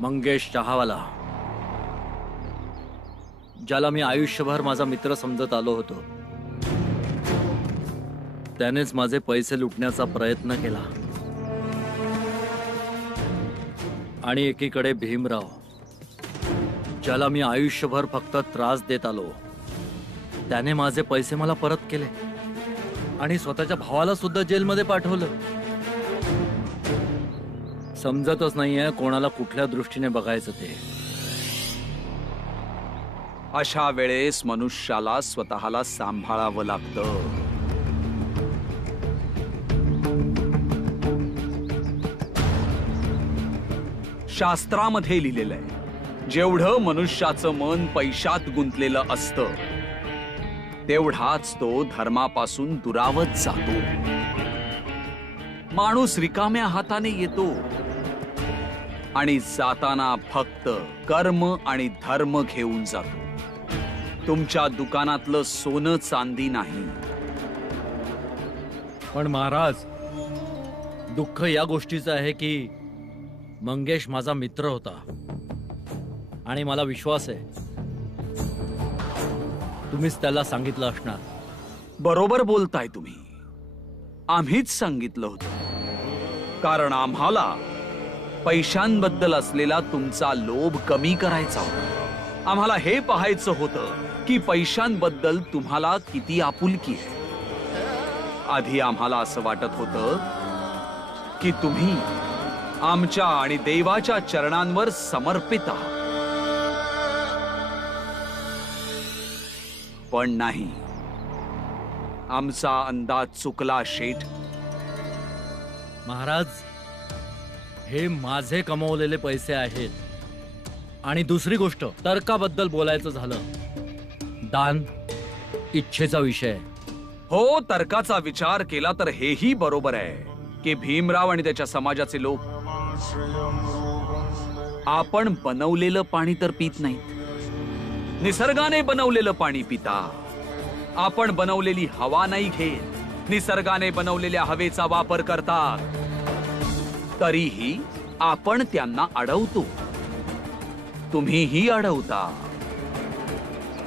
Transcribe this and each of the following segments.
मंगेश चहावाला, ज्याला मी आयुष्यभर माझा मित्र समजत आलो होतो, त्यानेच माझे पैसे लुटण्याचा प्रयत्न केला। आणि एकीकडे भीमराव, ज्याला मी आयुष्यभर फक्त त्रास देत आलो, त्याने माझे पैसे मला परत केले आणि स्वतःच्या भावाला सुद्धा जेलमध्ये पाठवलं। समजतच नाहीये कोणाला कुठल्या दृष्टीने बघायचं ते। अशा वेळेस मनुष्याला स्वतःला सांभाळावं लागतं। शास्त्रामध्ये लिहिलेलं आहे, जेवढं मनुष्याचं मन पैशात गुंतलेलं असतं तेवढाच तो धर्मापासून दुरावत जातो। माणूस रिकाम्या हाताने येतो आणि जाताना फक्त कर्म आणि धर्म घेऊन जातो। तुमच्या दुकानातलं सोनं चांदी नाही। पण महाराज, दुःख या गोष्टीचं आहे की मंगेश माझा मित्र होता आणि मला विश्वास आहे तुम्हीच त्याला सांगितलं असणार। बरोबर बोलताय तुम्ही, आम्हीच सांगितलं होतं, कारण आम्हाला पैशांबद्दल असलेला तुमचा लोभ कमी करायचा होता। आम्हाला हे पाहायचं होतं की पैशांबद्दल तुम्हाला किती आपुलकी आहे। आधी आम्हाला असं वाटत होतं की तुम्ही आमच्या आणि देवाच्या चरणांवर समर्पित आहात, पण नाही, आमचा अंदाज चुकला शेठ। महाराज, हे माझे कमवलेले पैसे आहेत। आणि दुसरी गोष्ट, तर्काबद्दल बोलायचं झालं, दान इच्छेचा विषय। हो, तर्काचा विचार केला तर हेही बरोबर आहे की भीमराव आणि त्याच्या समाजाचे लोक आपण बनवलेलं पाणी तर पित नाहीत, निसर्गाने बनवलेलं पाणी पिता। आपण बनवलेली हवा नाही घेत, निसर्गाने बनवलेल्या हवेचा वापर करतात। तरीही आपण त्यांना अडवतो, तुम्हीही अडवता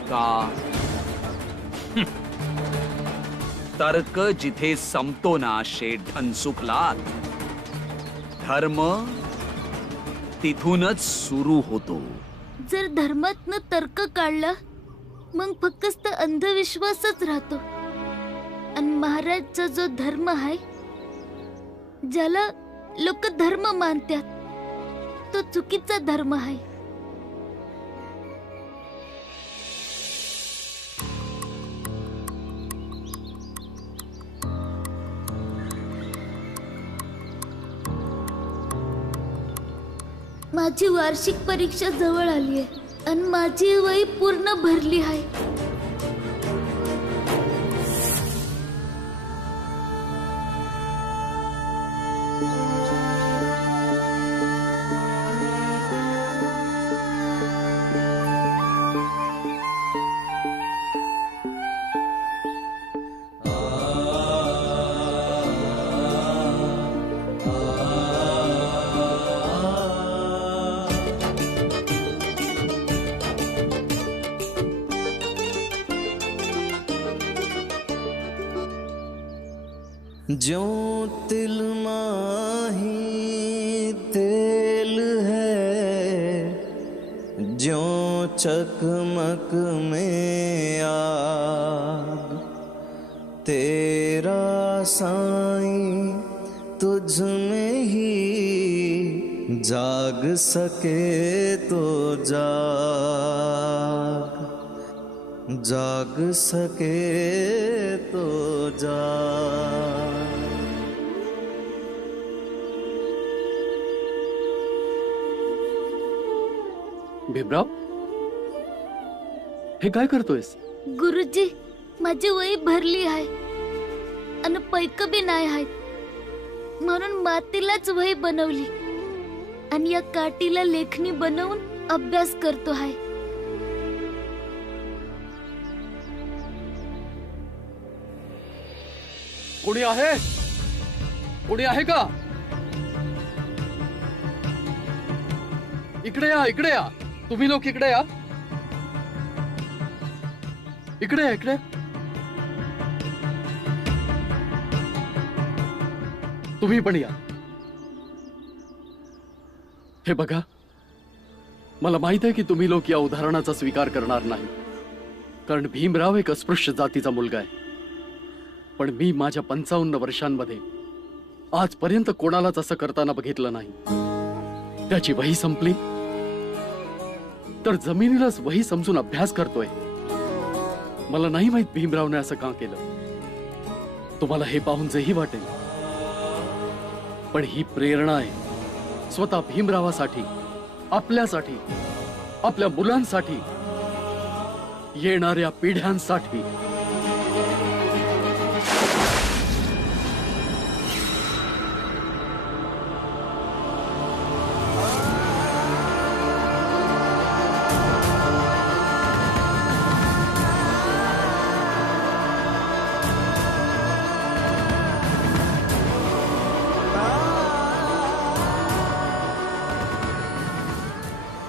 का? तर्क जिथे संपतो ना शेठ धनसुखलाल, धर्म तिथूनच सुरू होतो। जर धर्मातनं तर्क काढला मग फक्त अंधविश्वासच राहतो। आणि महाराजचा जो धर्म आहे, ज्याला लोक धर्म मानतात, तो चुकीचा धर्म आहे। माझी वार्षिक परीक्षा जवळ आली आहे आणि माझी वही पूर्ण भरली आहे। ज्यों तिल माही तेल है, ज्यों चकमक में आग, तेरा साईं तुझ में ही जाग सके तो जाग, जाग सके तो जाग। भीमराव, हे काय करतोयस? गुरुजी, माझी वही भरली आहे आणि पैक बी नाही आहेत, म्हणून मातीलाच वही बनवली आणि या काठीला लेखणी बनवून अभ्यास करतो आहे। कोणी आहे? कोणी आहे का? इकडे या, इकडे या. तुम्ही लोक इकडे या. इकडे या, इकडे. तुम्ही पण या. हे बघा, मला माहित आहे की तुम्ही लोक या उदाहरणाचा स्वीकार करणार नाही, कारण भीमराव एक अस्पृश्य जातीचा मुलगा आहे. पण मी माझ्या 55 वर्षांमध्ये आजपर्यंत कोणालाच असं करताना बघितलं नाही. त्याची वही संपली तर जमिनीलाच वही समजून अभ्यास करतोय. मला नाही माहित भीमरावने असं का केलं. तुम्हाला हे पाहून जेही वाटेल, पण ही प्रेरणा आहे स्वतः भीमरावासाठी, आपल्यासाठी, आपल्या मुलांसाठी, येणाऱ्या पिढ्यांसाठी.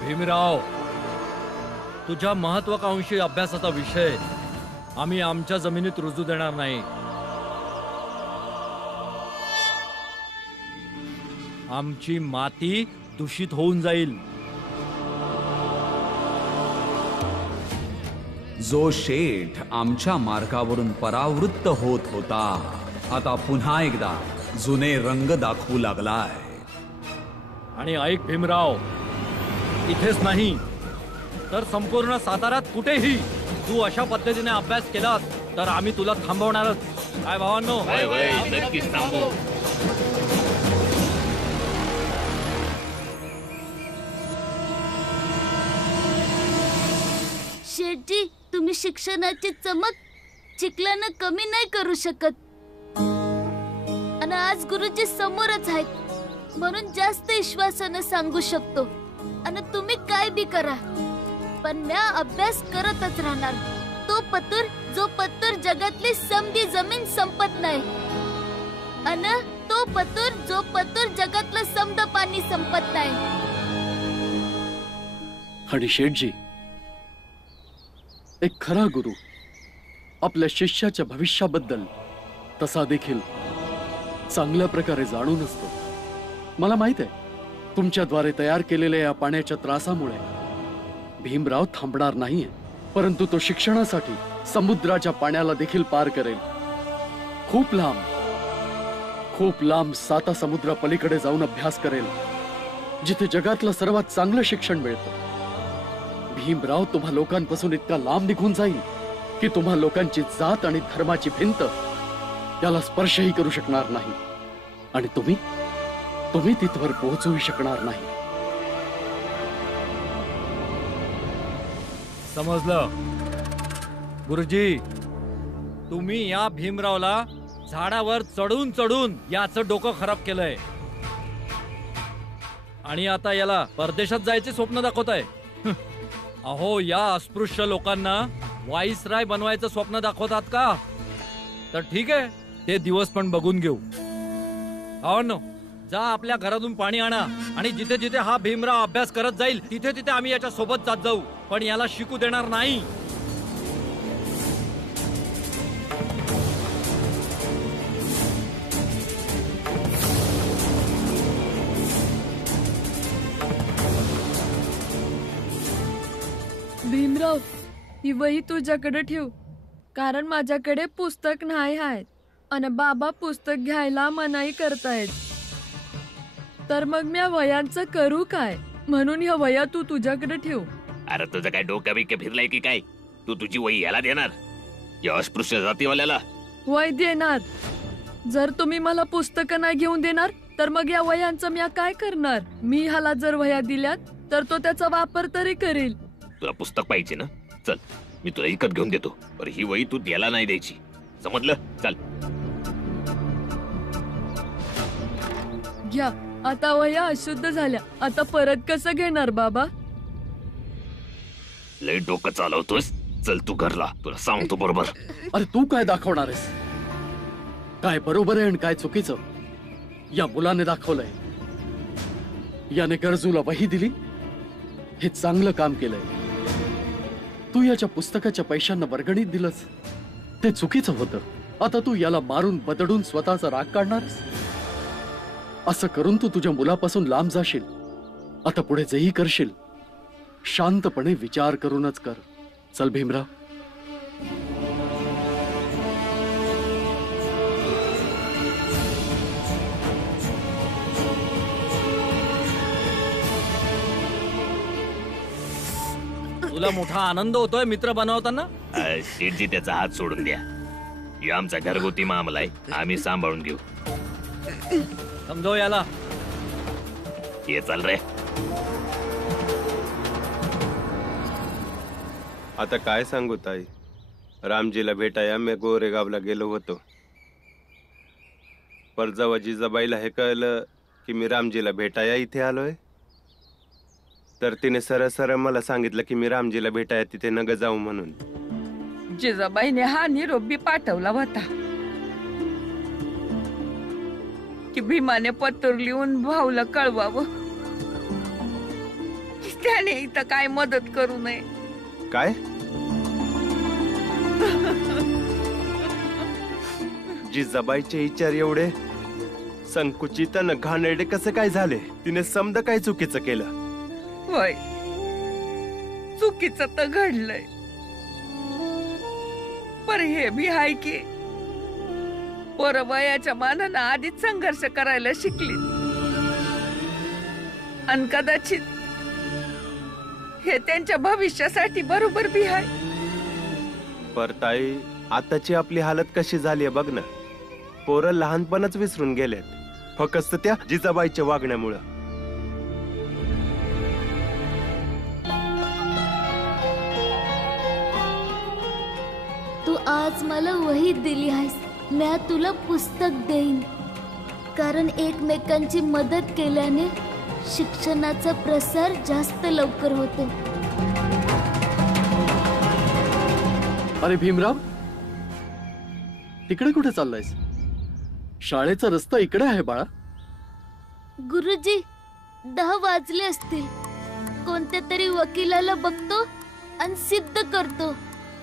भीमराव, तुझ्या महत्वाकांक्षी अभ्यासाचा विषय आम्ही आमच्या जमिनीत रुजू देणार नाही. आमची माती दूषित होऊन जाईल. जो शेठ आमच्या मार्गावरून परावृत्त होत होता, आता पुन्हा एकदा जुने रंग दाखवू लागलाय. आणि ऐक भीमराव, इथेच नाही तर संपूर्ण साताऱ्यात कुठेही तू अशा पद्धतीने अभ्यास केलास तर आम्ही तुला थांबवणारच. काय भावांनो? नक्कीच थांबू. शेठजी, तुम्ही शिक्षणाची चमक चिखलानं कमी नाही करू शकत. आणि आज गुरुजी समोरच आहेत म्हणून जास्त विश्वासानं सांगू शकतो. आणि तुम्ही काय बी करा, पण म्या अभ्यास करतच राहणार. तो पत्तूर जो पत्तूर जगातली समधी जमीन संपत नाही, आणि तो पत्तूर जो पत्तूर जगातलं समद पाणी संपत नाही. आणि शेठजी, एक खरा गुरु आपल्या शिष्याच्या भविष्याबद्दल तसा देखील चांगल्या प्रकारे जाणून असतो. मला माहित आहे तुमच्याद्वारे तयार केलेल्या या पाण्याच्या त्रासामुळे भीमराव थांबणार नाहीये, परंतु तो शिक्षणासाठी समुद्राच्या पाण्याला देखील पार करेल. खूप लांब 7 समुद्रा पलीकडे जाऊन अभ्यास करेल, जिथे जगातलं सर्वात चांगलं शिक्षण मिळतं. भीमराव तुम्हा लोकांपासून इतका लांब निघून जाईल की तुम्हा लोकांची जात आणि धर्माची भिंत त्याला स्पर्शही करू शकणार नाही. आणि तुम्ही तिथवर पोहोचू शकणार नाही. समजलं गुरुजी? तुम्ही या भीमरावला झाडावर चढून चढून याचं डोकं खराब केलंय आणि आता याला परदेशात जायचे स्वप्न दाखवताय. अहो, या अस्पृश्य लोकांना वाईसराय बनवायचं स्वप्न दाखवतात का? तर ठीक आहे, ते दिवस पण बघून घेऊ. अहो, जा आपल्या घरातून पाणी आणा आणि जिथे जिथे हा भीमराव अभ्यास करत जाईल तिथे तिथे आम्ही याच्या सोबत जात जाऊ, पण याला शिकू देणार नाही. भीमराव, ही वही तुझ्याकडे ठेव, कारण माझ्याकडे पुस्तक नाही आहे आणि बाबा पुस्तक घ्यायला मनाई करतायत. तर मग मी वयांचं करू काय? म्हणून ह्या वया तू तुझ्याकडे ठेव. अरे तुझं काय डोक्या बिक्या फिरलाय की काय? तू तुझी वही याला देणार, या अस्पृश्य जातीवाल्याला? वय देणार. जर तुम्ही मला पुस्तकं नाही घेऊन देणार तर मग या वयांचं मी काय करणार? मी ह्याला जर वह्या दिल्यात तर तो त्याचा वापर तरी करेल. तुला पुस्तक पाहिजे ना? चल, मी तुला विकत घेऊन देतो, पण ही वही तू त्याला नाही द्यायची, समजलं? चल घ्या. आता वह्या अशुद्ध झाल्या, आता परत कसं घेणार बाबा? लय डोकं चालवतोस. चल तू घरला, तुला सांगतो बरोबर. अरे तू काय दाखवणार आहेस? काय बरोबर आहे आणि काय चुकीचं या मुलाने दाखवलंय. याने गरजूला वही दिली हे चांगलं काम केलंय. तू याच्या पुस्तकाच्या पैशांना वर्गणीत दिलंस ते चुकीचं होतं. आता तू याला मारून बदडून स्वतःचा राग काढणारस. असं करून तू तुझ्या मुलापासून लांब जाशील. आता पुढे जेही करशील शांतपणे विचार करूनच कर. चल भीमराव. तुला मोठा आनंद होतोय मित्र बनवताना? शेठजी त्याचा हात सोडून द्या. ही आमचा घरगुती मामला आहे, आम्ही सांभाळून घेऊ. समजव याला. ये चल रे. आता काय सांगू ताई, रामजीला भेटाया मी गोरेगावला गेलो होतो. पर जेव्हा जिजाबाईला हे कळलं की मी रामजीला भेटाया इथे आलोय, तर तिने सरळ सरळ मला सांगितलं की मी रामजीला भेटाया तिथे नग जाऊ म्हणून. जिजाबाईने हा निरोप बी पाठवला होता की भीमाने पत्र लिहून भाऊला कळवावं, त्याने इथं काय मदत करू नये. काय? जिजाबाईचे विचार एवढे संकुचित न घाणेरडे कसे काय झाले? तिने समद काय चुकीचं केलं? होय, चुकीचं तर घडलंय, पर हे बी हाय की पोरवयाच्या मानानं आधीच संघर्ष करायला शिकली आणि कदाचित हे त्यांच्या भविष्यासाठी बरोबर बी हाय. पर ताई, आताची आपली हालत कशी झाली बघ ना. पोरं लहानपणच विसरून गेलेत, फक्त त्या जिजाबाईच्या वागण्यामुळं. तू आज मला वही दिली आहेस, मी तुला पुस्तक देईन. कारण एकमेकांची मदत केल्याने शिक्षणाचा प्रसार जास्त लवकर होतो. अरे भीमराव, तिकडे कुठे चाललायस? शाळेचा रस्ता इकडे आहे बाळा. गुरुजी, 10 वाजले असतील. कोणत्या तरी वकिलाला बघतो आणि सिद्ध करतो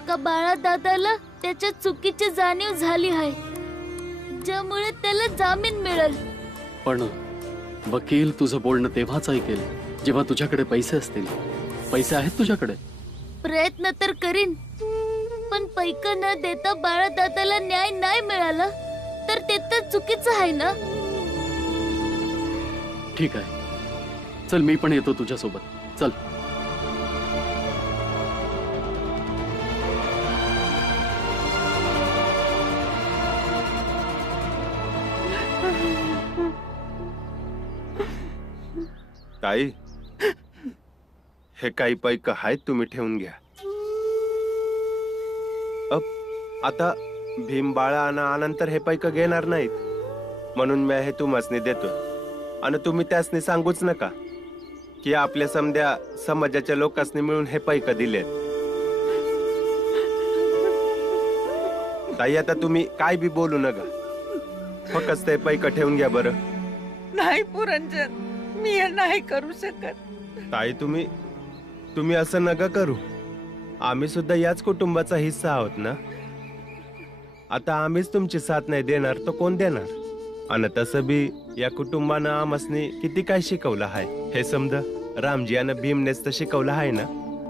का बाळा दादाला त्याच्या चुकीची जाणीव झाली आहे, ज्यामुळे त्याला जामीन मिळेल. पण वकील तुझं बोलणं तेव्हाच ऐकेल जेव्हा तुझ्याकडे पैसे असतील. पैसे आहेत तुझ्याकडे? प्रयत्न तर करीन, पण पैका न देता बाळा दादाला न्याय नाही मिळाला तर ते तर चुकीचं आहे ना. ठीक आहे, चल मी पण येतो तुझ्यासोबत. चल. ताई, हे काही पैक आहेत, तुम्ही ठेवून घ्या. आता भीम बाळा आल्यानंतर हे पैक घेणार नाहीत, म्हणून मी हे तुम्हासनी देतो. आणि तुम्ही त्यासनी सांगूच नका की आपल्या समध्या समाजाच्या लोकांनी मिळून हे पैक दिलेत. ताई, आता तुम्ही काय बी बोलू नका, फक्त ते पैक ठेवून घ्या बरं. नाही पुरंजन, मी हे नाही करू शकत. ताई, तुम्ही असं नका करू. आम्ही सुद्धा याच कुटुंबाचा हिस्सा आहोत ना. आता आम्हीच तुमची साथ नाही देणार तर कोण देणार? आणि तसं बी या कुटुंबानं आमसनी किती काय शिकवलं आहे हे समजा रामजी आणि भीमनेच तर शिकवलं आहे ना.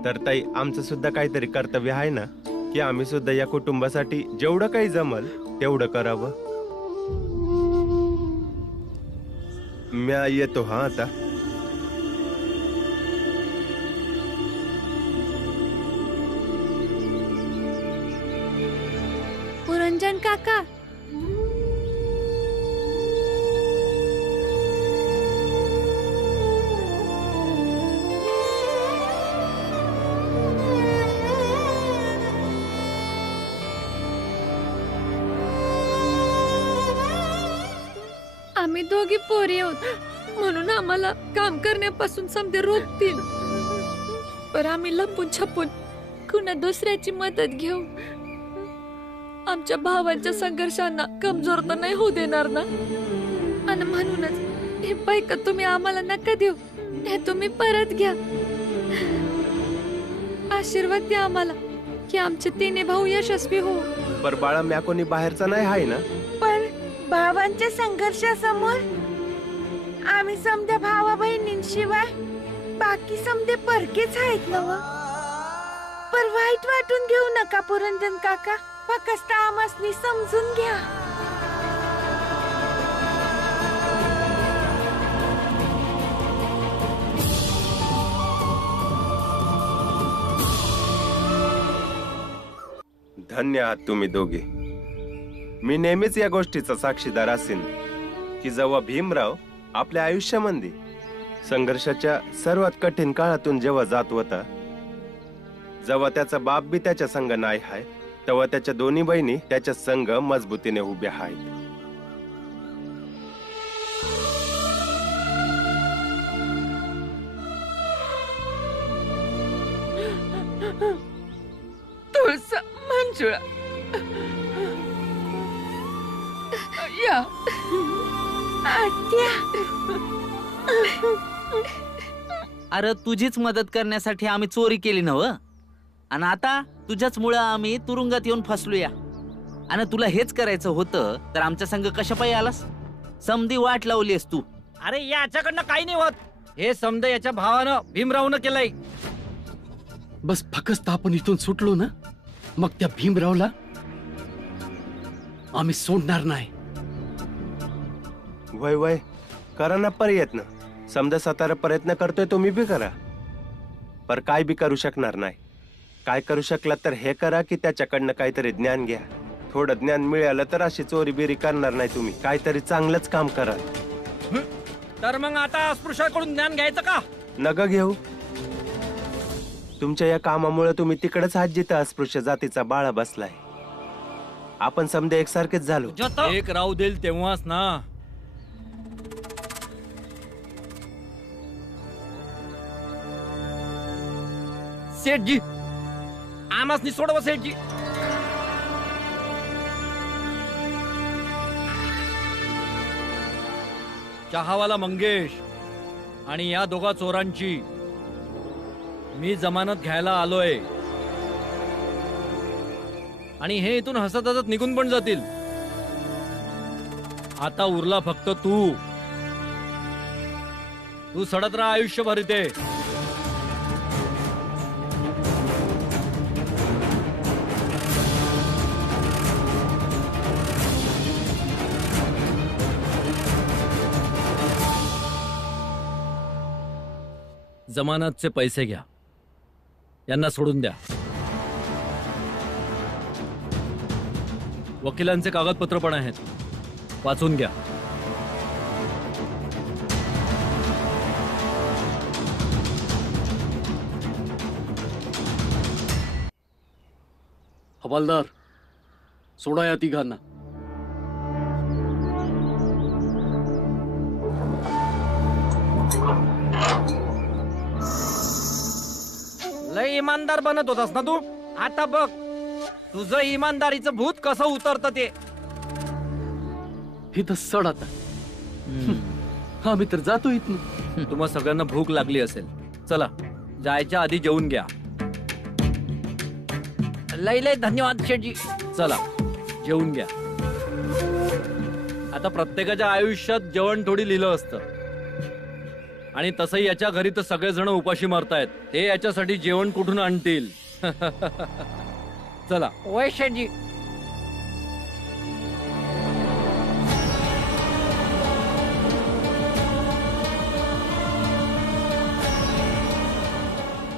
तर ताई, आमचं सुद्धा काहीतरी कर्तव्य आहे ना की आम्ही सुद्धा या कुटुंबासाठी जेवढं काही जमल तेवढं करावं. मी येतो हा आता. पुरंजन काका, आम्ही दोघी पोरी आहोत म्हणून आम्हाला काम करण्यापासून समजे रोखतील, पण आम्ही लपून छपून कुणा दुसऱ्याची मदत घेऊ. आमच्या भावांच्या संघर्षांना कमजोर तर नाही होऊ देणार ना. आणि म्हणूनच हे पैक तुम्ही आम्हाला नका देऊ, हे तुम्ही परत घ्या. आशीर्वाद द्या आम्हाला की आमचे तिन्ही भाऊ यशस्वी हो. पर बाळा म्या कोणी बाहेरचा नाही आहे ना. पण भावांच्या संघर्षासमोर आम्ही समध्या भावा बहिणींशिवाय बाकी समधे परकेच आहेत ना व. पर वाईट वाटून घेऊ नका पुरंदर काका, फक्त आमासनी समजून घ्या. धन्य आहात तुम्ही दोघे. मी नेहमीच या गोष्टीचा साक्षीदार असेन की जेव्हा भीमराव आपल्या आयुष्यामध्ये संघर्षाच्या सर्वात कठीण काळातून जेव्हा जात होता, जेव्हा त्याचा बाप बी त्याच्या संग नाही आहे, तेव्हा त्याच्या दोन्ही बहिणी त्याच्या संग मजबूतीने उभ्या आहेत. तुळसा, मंजुळा, या आत्या. अरे तुझीच मदत करण्यासाठी आम्ही चोरी केली नव, आणि आता तुझ्याच मुळे आम्ही तुरुंगात येऊन फसलोया. आणि तुला हेच करायचं होतं तर आमच्या संग कशा पायी आलास? समधी वाट लावलीस तू. अरे याच्याकडनं काही नाही होत. हे समजा याच्या भावानं भीमरावनं केलंय. बस फक्त आपण इथून सुटलो ना, मग त्या भीमरावला आम्ही सोडणार नाही. वय वय करा ना प्रयत्न. समजा सातारा प्रयत्न करतोय, तुम्ही बी करा. पर काय बी करू शकणार नाही. काय करू शकला तर हे करा की त्याच्याकडनं काहीतरी ज्ञान घ्या. थोडं ज्ञान मिळालं तर अशी चोरी बिरी करणार नाही तुम्ही. काहीतरी चांगलंच काम करा. तर मग आता अस्पृश्याकडून ज्ञान घ्यायचं का? नका घेऊ. तुमच्या या कामामुळे तुम्ही तिकडेच हात जिथं अस्पृश्य जातीचा बाळा बसलाय. आपण समजे एकसारखेच झालो. एक राहू देईल तेव्हाच ना. सेठजी, आमासनी सोडवा सेठजी. चहावाला मंगेश आणि या दोघा चोरांची मी जमानत घ्यायला आलोय. आणि हे इथून हसत हसत निघून पण जातील. आता उरला फक्त तू. तू सडत राहा आयुष्यभर इथे. जमानतचे पैसे घ्या, यांना सोडून द्या. वकिलांचे कागदपत्र पण आहेत, वाचून घ्या. हवालदार, सोडा या तिघांना. लय इमानदार बनत होतास ना तू. आता बघ तुझं इमानदारीचं भूत कसं उतरतं ते. हे तर सड आता. आम्ही तर जातो इथून. तुम्हा सगळ्यांना भूक लागली असेल. चला, जायच्या आधी जेवून घ्या. लय लय धन्यवाद शेठजी. चला जेवून घ्या. आता प्रत्येकाच्या आयुष्यात जेवण थोडी लिहिलं असतं, आणि तसंही याच्या घरी तर सगळेजण उपाशी मारतायत. हे याच्यासाठी जेवण कुठून आणतील? चला. वय शेठजी.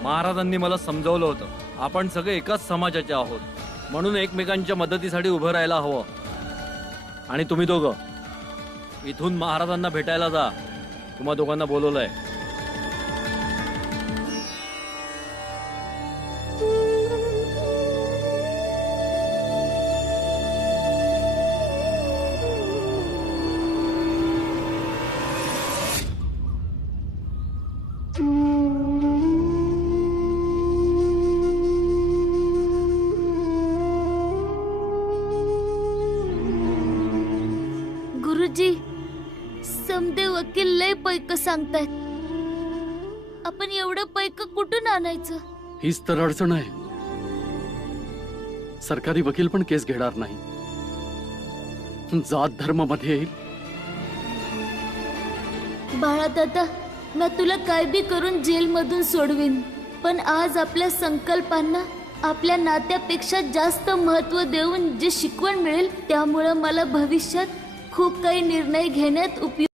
महाराजांनी मला समजावलं होतं, आपण सगळे एकाच समाजाचे आहोत, म्हणून एकमेकांच्या मदतीसाठी उभं राहायला हवं. आणि तुम्ही दोघं इथून महाराजांना भेटायला जा. तुम्हा दोघांना बोलवलंय. गुरुजी, समदे वकील लय पैक सांगतायत. आपण एवढं पैक कुठून आणायचं? हीच तर अडचण आहे. सरकारी वकील पण केस घेणार नाही. जात धर्म मध्ये येईल. बाळा दादा, मी तुला काय बी करून जेलमधून सोडवीन, पण आज आपल्या संकल्पांना आपल्या नात्यापेक्षा जास्त महत्त्व देऊन जे शिकवण मिळेल त्यामुळे मला भविष्यात खूप काही निर्णय घेण्यात उपयोग